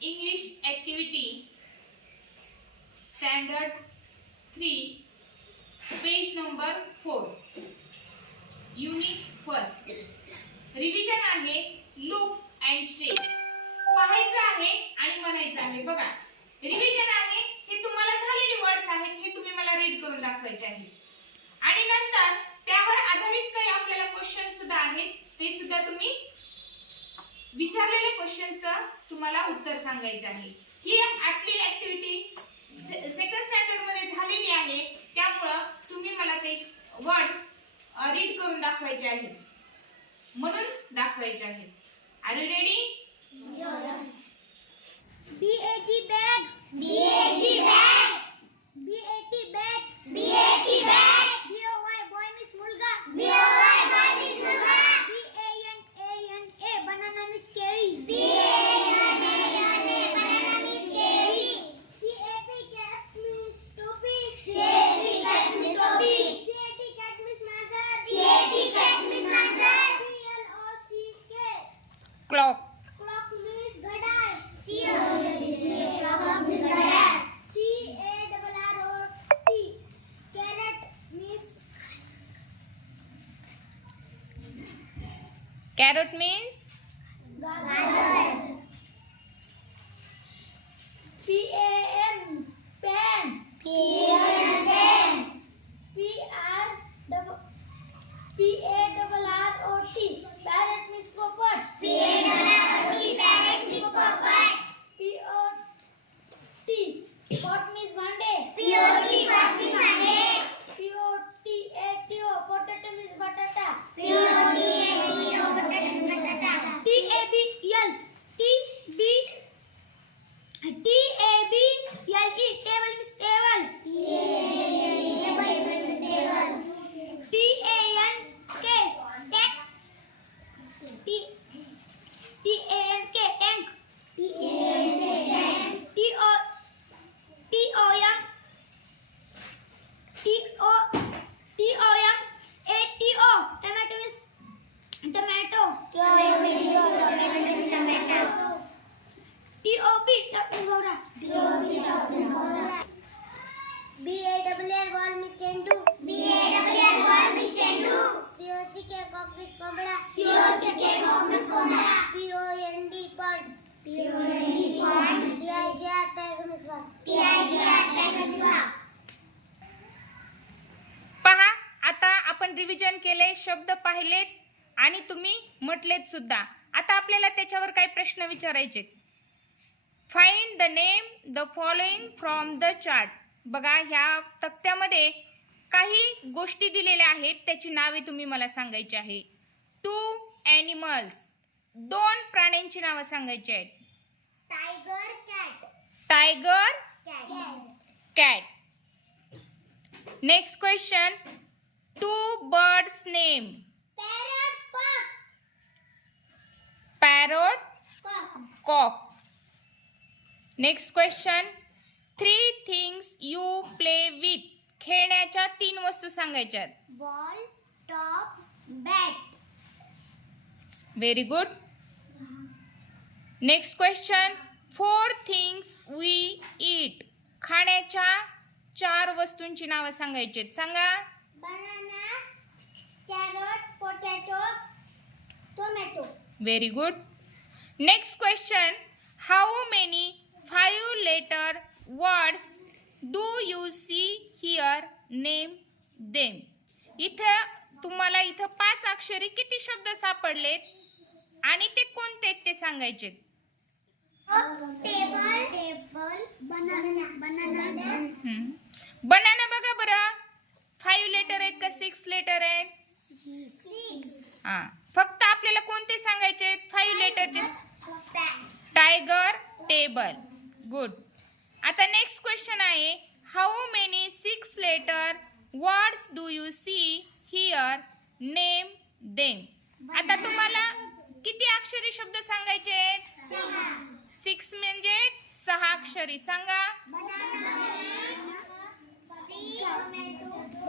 English activity standard 3 page number 4 unit first revision आहे look and shake पाहायचं आहे आणि म्हणायचं आहे. बघा रिव्हिजन आहे हे तुम्हाला झालेले वर्ड्स आहेत हे तुम्ही मला रीड करून दाखवायचे आहे. आणि नंतर त्यावर आधारित काही आपल्याला क्वेश्चन सुद्धा आहेत ते सुद्धा तुम्ही विचारलेल्या क्वेश्चनचं तुम्हाला उत्तर सांगायचं आहे. ही आपली ऍक्टिव्हिटी सेकंड स्टँडर्डमध्ये झालेली आहे. त्यामुळं तुम्ही मला ते वर्ड्स रीड करून दाखवायचे आहेत म्हणून दाखवायचे आहेत are you ready B A G bag. B bag carrot means day P A P O T पहा आता आपण रिव्हिजन केले शब्द पाहिलेत आणि तुम्ही म्हटलेत सुद्धा. आता आपल्याला त्याच्यावर काही प्रश्न विचारायचे find the name the following from the chart बघा ह्या तक्त्यामध्ये काही गोष्टी दिलेल्या आहेत त्याची नावे तुम्ही मला सांगायची आहे. टू ॲनिमल्स दोन प्राण्यांची नावं सांगायची आहेत. Tiger cat tiger cat next question two birds name parrot cock next question three things you play with खेळण्याच्या तीन वस्तू सांगायच्यात. Ball top bat very good next question four things we eat खाण्याच्या चार वस्तूंची नावं सांगायची सांगा. Potato tomato. Very good next question how many five letter words do you see here name them इथं तुम्हाला इथं पाच अक्षरी किती शब्द सापडलेत? आणि ते कोणते ते सांगायचे table table banana banana banana बघा बरं. फाईव्ह लेटर आहेत का सिक्स लेटर आहेत हां. फक्त आपल्याला कोणते सांगायचे आहेत? फाईव्ह लेटरचे टायगर टेबल गुड आता नेक्स्ट क्वेश्चन आहे. How many six letter words do you see here name them आता तुम्हाला किती अक्षरी शब्द सांगायचे आहेत? सिक्स म्हणजे सहा अक्षरी. सांगा.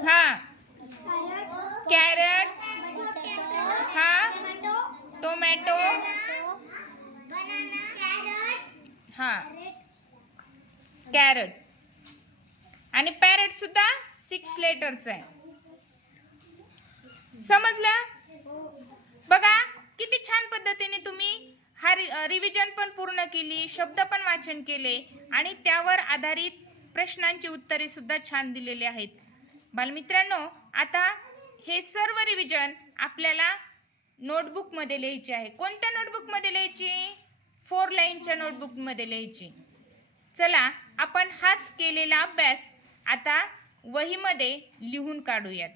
हा. कॅरट. हा. टोमॅटो. हा. पॅरट आणि पॅरट सुद्धा सिक्स लेटरचं आहे. समजलं? बघा किती छान पद्धतीने तुम्ही हा रि रिव्हिजन पण पूर्ण केली शब्द पण वाचन केले आणि त्यावर आधारित प्रश्नांची उत्तरे सुद्धा छान दिलेली आहेत. बालमित्रांनो आता हे सर्व रिव्हिजन आपल्याला नोटबुकमध्ये लिहायचे आहे. कोणत्या नोटबुकमध्ये लिहायची? फोर लाईनच्या नोटबुकमध्ये लिहायची. चला आपण हाच केलेला अभ्यास आता वहीमध्ये लिहून काढूयात.